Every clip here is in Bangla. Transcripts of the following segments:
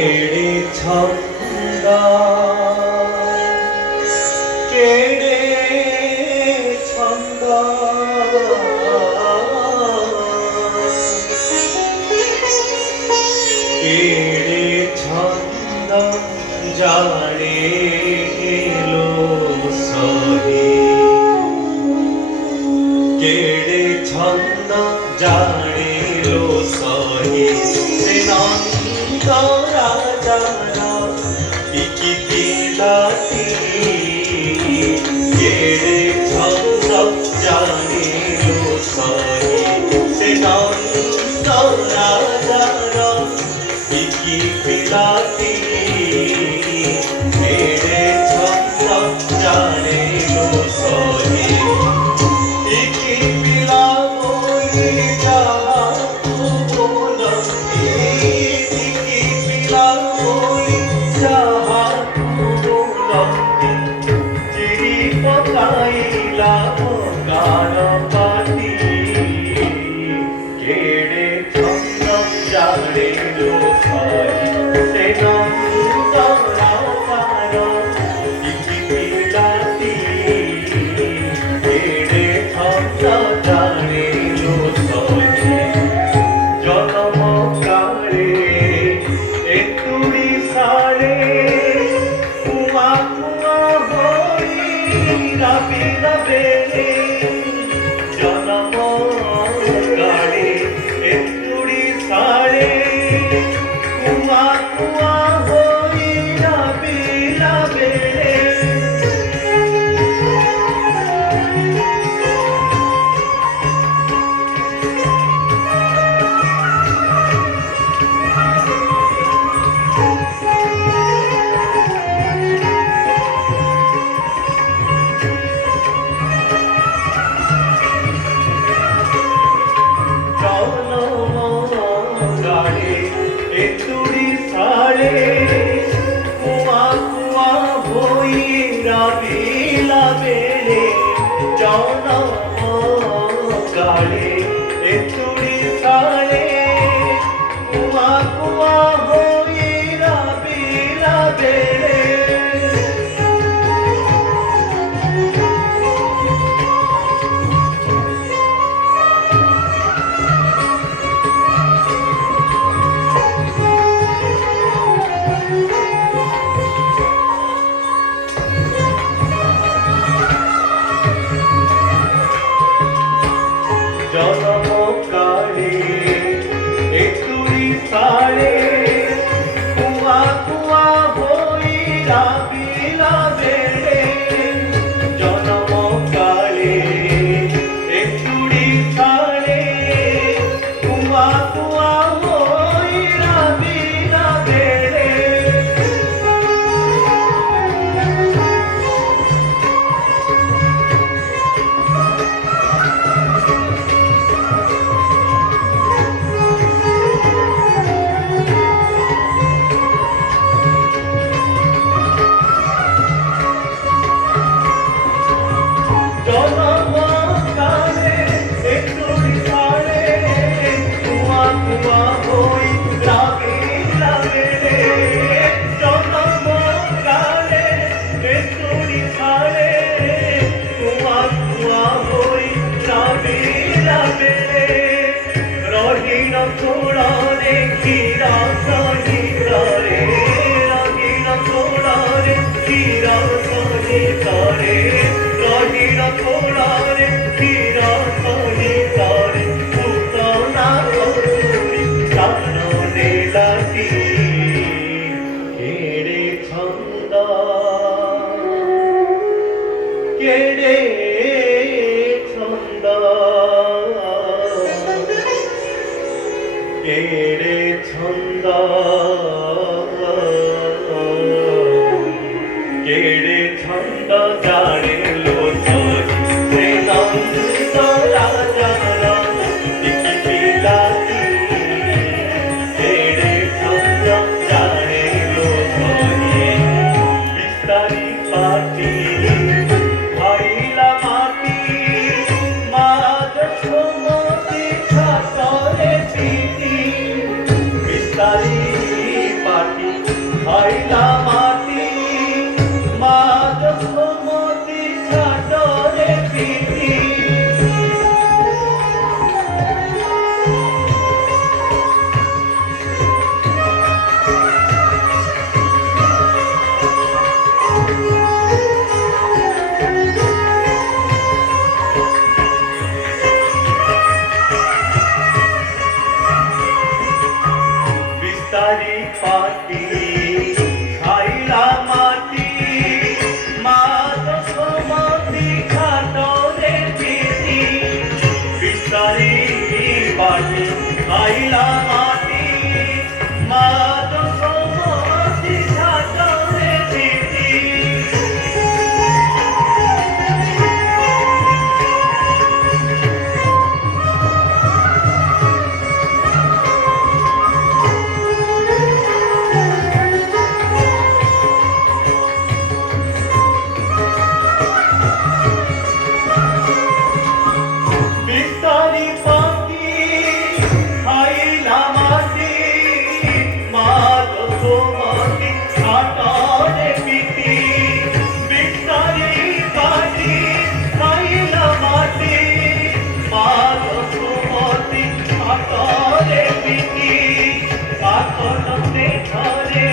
केड़े छंद केड़े छंद केड़े छंद जाने लो सही केड़े छंद जाने लो सही राजा की बिलाती केड़े छंद जाने लो सही से राजा की बिलाती केड़े छंद जाने लो सही केड़े छंद जाने लो सही से बिलाती केड़े छंद जाने लो सही जन्म काले एतुड़ी साले कुआ कुआ होई रबी रबेले जन्म काले एतुड़ी साले कुआ कुआ होई रबी रबेले कुआ कुआ होई रबीला बेले जन्म काले एतुड़ी साले कुआ कुआ होई रबीला बेले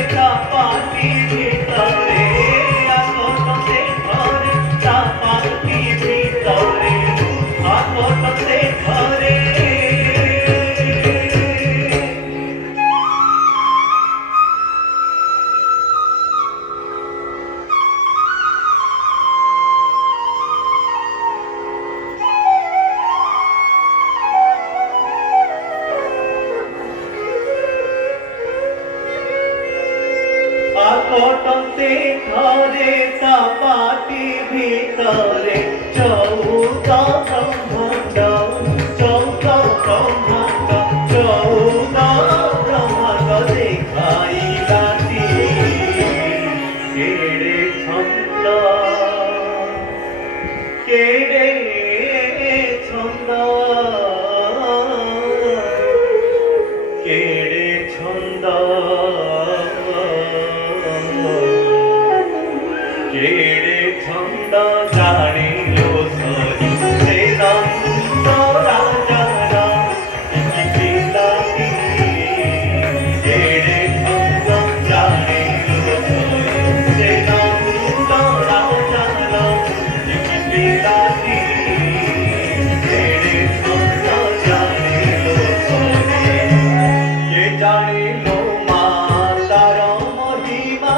চাপাতি ভিতরে আকটতে ঘরে চাপাতি ভিতরে আকটতে ঘরে আকটতে ঘরে চাপাতি ভিতরে চৌকা ব্রহ্মাণ্ড চৌকা ব্রহ্মাণ্ড চৌকা ব্রহ্মাণ্ড দেখাইলাটি কেড়ে ছন্দ কেড়ে ছন্দ কেড়ে ছন্দ কেড়ে ছন্দ জানিল সরি সে নন্দ রাজারা কি বিলাতি কেড়ে ছন্দ জানিল সরি সে নন্দ রাজারা কি বিলাতি কেড়ে ছন্দ জানিল সরি কে জানিল মা তার মহিমা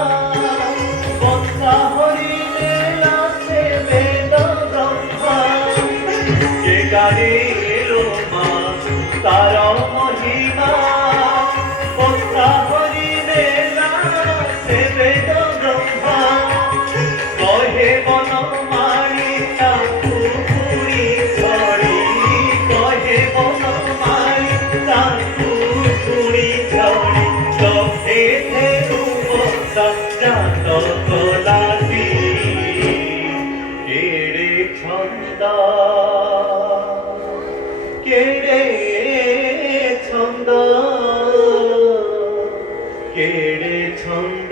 জানিল মা তার মহিমা কথা হরিবে না সে বেদ ব্রহ্মা কহে বন মারি তাকু পুরি ঝড়ি কহে বন মারি তাকু পুরি ঝড়ি লক্ষে ধেনু বসা জাত কলাতি কেড়ে ছন্দ কেড়ে ছন্দ কেড়ে ছন্দ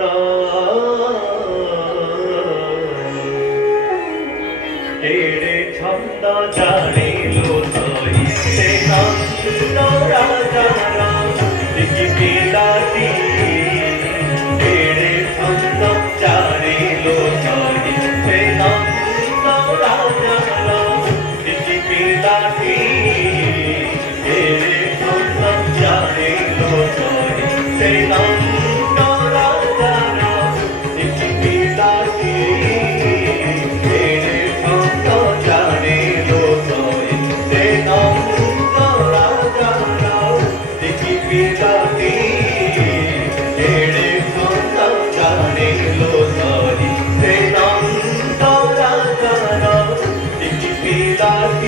কেড়ে ছন্দ জানিল সই সে নন্দ রাজারা কি বিলাতি কেড়ে ছন্দ জানিল সই সে নন্দ রাজারা কি বিলাতি সে নন্দ রাজারা কি বিলাতি কেড়ে ছন্দ জানিল সই সে নন্দ রাজারা কি বিলাতি কেড়ে ছন্দ জানিল সই সে নন্দ রাজারা কি বিলাতি